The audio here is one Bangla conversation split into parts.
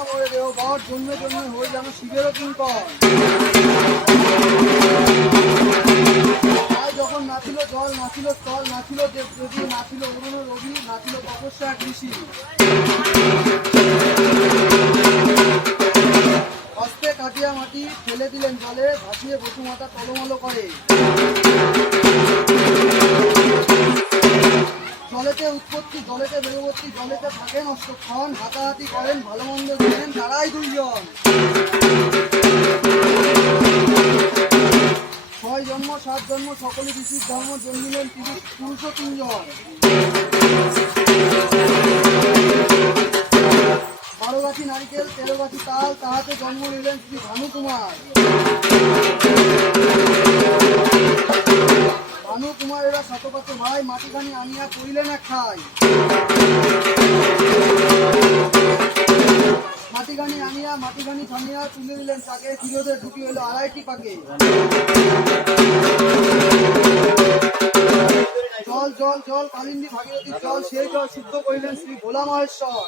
কামনা করে দেহ বর জন্মে জন্মে হয়ে যেন শিবেরও কিঙ্কর। যখন নাছিল জল, নাছিল স্থল, নাছিল দেবদেবী, নাছিল অরুণ রবি, নাছিল তপস্যা ঋষি। হস্তে কাটিয়া মাটি ফেলে দিলেন জলে, ভাসিয়ে বসুমাতা টলমল করে। জলেতে উৎপত্তি, জলেতে বেরবর্তী, জলেতে থাকেন অষ্টক্ষণ, হাতাহাতি করেন, ভালো মন্দ জানেন তারাই দুইজন। 6 জন্ম 7 জন্ম সকলে ঋষির ধর্ম জন্মিলেন পুরুষ 3 জন। 12 গাছি নারিকেল 13 গাছি তাল, তাহাতে জন্ম নিলেন শ্রী ভানুকুমার। ভানুকুমারেরা শতপাত্র ভাই, মাটিখানি আনিয়া করিলেন এক খাই। মাটিখানি আনিয়া মাটিখানি থামিয়া তুলে দিলেন তাকে, ফিরোদের ঢুকি হইল আড়াইটি পাকে। জল জল জল কালিন্দী ভাগীরথীর জল, সেই জল শুদ্ধ করিলেন শ্রী ভোলা মহেশ্বর।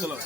চলো